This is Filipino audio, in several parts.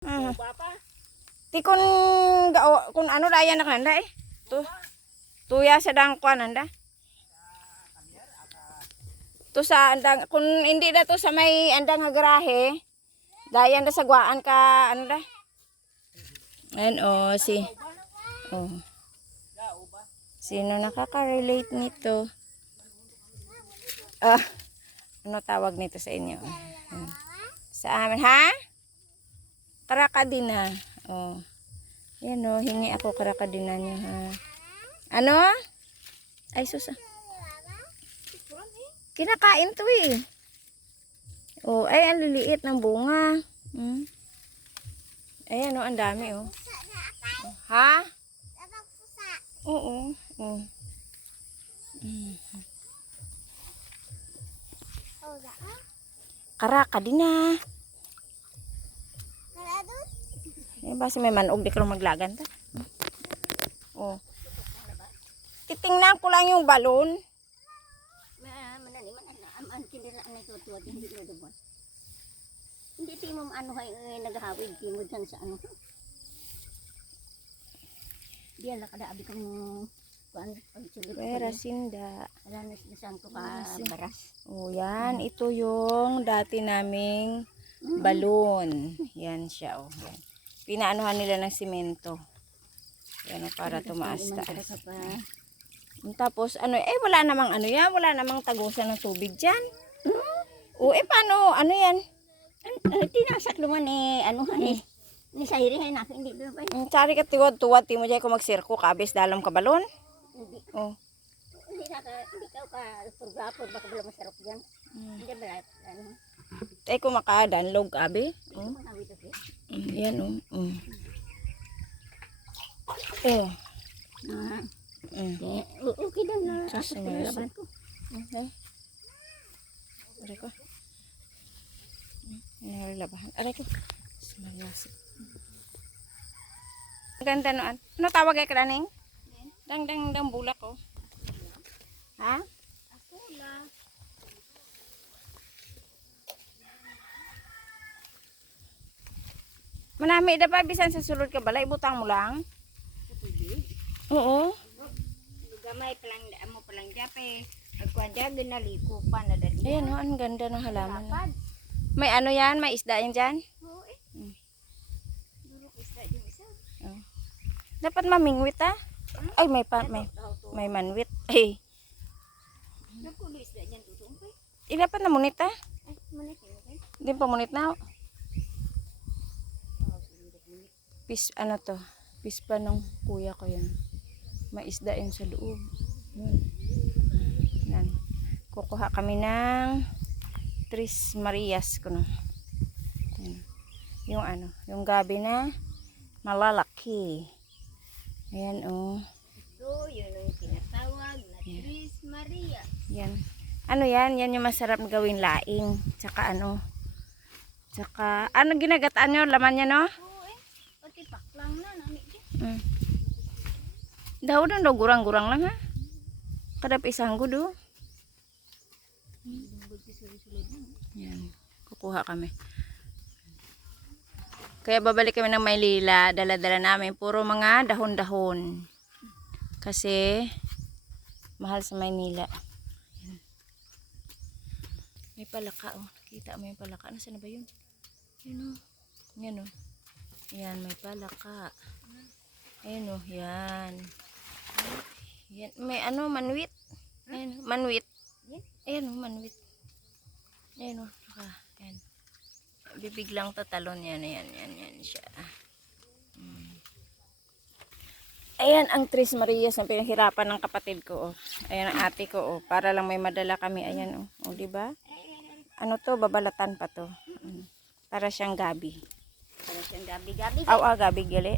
Ti kun ano daya na kananda eh. Tuya sa dangkwan anda. To sa andang kun hindi na to sa may andang nga garahe. Daya na sa guaan ka ano da. Ayan si sino nakaka-relate nito? Ano tawag nito sa inyo? Sa amin, ha? Karakadina. Yan hingi ako karakadina niyo, ha? Ano? Ay, susa. Kinakain to eh. Ay, ang liliit ng bunga. Ayan ang dami Ha? Oo. Karakadina. Basi may manog di ka maglagan ta. Titingnan ko lang yung balon. Hindi ti mo ano naghahawig ti mo dyan sa ano. Diyan la kada abi kang kuan pagsulod. Pera sinda. Wala na saan ko ka baras. Yan ito yung dati naming balon. Yan siya Yan. Pinaanuhan nila ng simento. Yan para tumaas-taas. Tapos wala namang wala namang tagusan ng tubig diyan. Paano yan? Tinasak naman ni Sairi hay na hindi ba ba? Sari ka tuwad ti mo jay ko magsirko kabis dalam ka balon. Hindi. Hindi ka purgapur baka wala masarap diyan. Hindi ba Tay ko makadanlog abi. Yan Okay dan na. Okay. Aray ko. Labahan. Aray ko. Sumayasip. Ganda noan. Ano tawag kay kraning? Dang bulak Ha? Asula. Manami da pa bisan sa sulod ka balay butang mo lang. Oo. Gamay mo palang jape. Agkwadya ginaliko pa na dali. Ayan ang ganda ng halaman. May yan? May isda yan dyan? Oo Durok isda yung isa. Dapat mamingwit Ay may manwit. Ay. Nagkulo isda dyan tutong pa. Dapat na munit Ay munit yun. Hindi pa munit na. Pis pa nung kuya ko yan. May isda yan sa loob. Yan. Kukuha kami ng Tres Marias kuno. Yung yung gabi na malalaki. Ayan So, yun ang tinatawag na Tres Maria. Yan. Yan yung masarap gawin laing. Tsaka Tsaka ginagataan nyo? Laman niya no? Pati paklang na nami. Daw gurang-gurang lang ha. Kadap isang gudo. Yan. Kukuha kami. Kaya babalik kami ng Maylila. Dala-dala namin. Puro mga dahon-dahon. Kasi mahal sa Maynila. Yan. May palaka Kita mo yung palaka. Nasaan na ba yun? Yan Yan may palaka. Ayan yan. Yan. May manwit. Ayan manwit. Ayan manwit. Ayan Ayan. Bibig lang tatalon yan siya. Ayan ang Tres Marias na pinaghirapan ng kapatid ko Ayan ang ate ko para lang may madala kami. Ayan di ba? Babalatan pa to. Para siyang gabi. Para siyang gabi-gabi. Gabi gali.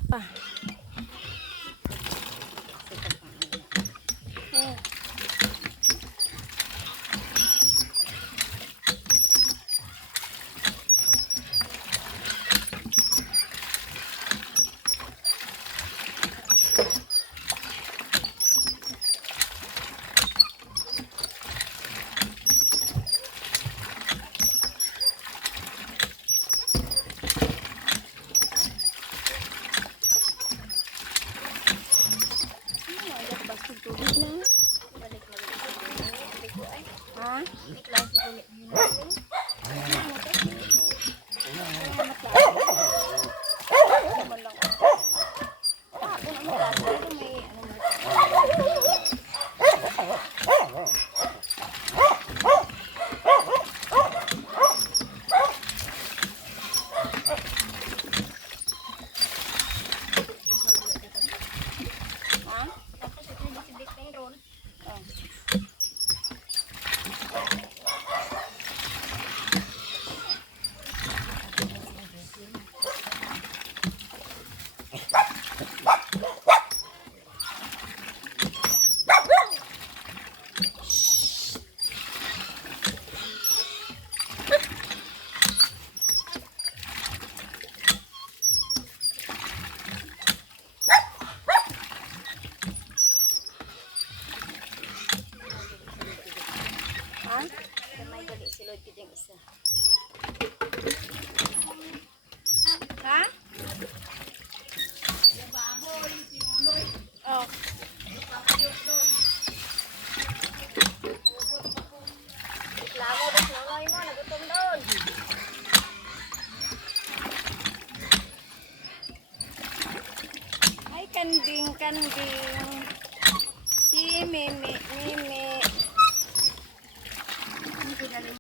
May gali silod ko yung isa. Ha? Oh. Reklamo doon sa nanay mo, nagutom doon. Ay, kanding, kanding. Si Mimi, Mimi.